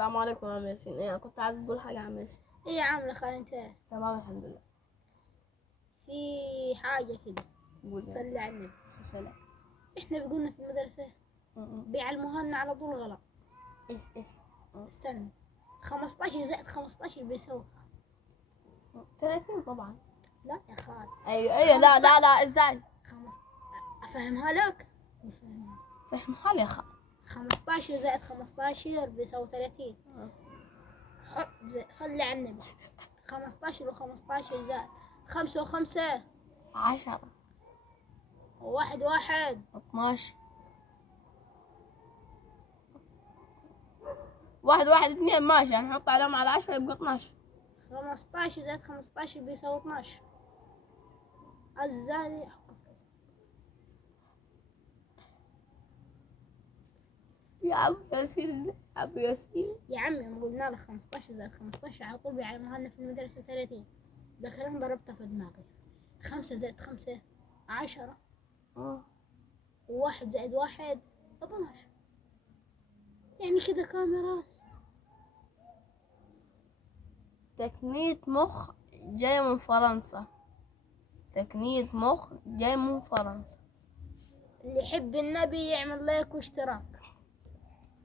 السلام عليكم يا عم ياسين. ايه، كنت عايز تقول حاجة يا عم ياسين؟ ايه يا عم خالد انت؟ تمام الحمد لله. في حاجة كده. قول يعني. صلي على النبي. سلام. احنا بيقولنا في المدرسة بيعلموها على طول غلط. اس استنى، 15 زائد 15 بيساوي 30 طبعا. لا يا خالد. ايوه لا ازاي؟ افهمها لك. فهمها لي يا خال. 15 زائد 15 بيساوي 30. حط صلي على النبي. 15 و15 زائد 5 و5 10 وواحد 12 1 2 ماشي، هنحط علامة على 10 يبقى 12. 15 زائد 15 بيساوي 12. الزاني يا عم ياسين ازاي يا عم ياسين؟ يا عمي ما قلنا لك 15 زائد 15 على طول بيعلموها لنا في المدرسة 30. ده كلام ضربته في دماغي. 5 زائد 5 10 وواحد زائد واحد 12. يعني كده كاميرا. تقنية مخ جاي من فرنسا. تقنية مخ جاي من فرنسا. اللي يحب النبي يعمل لايك واشتراك.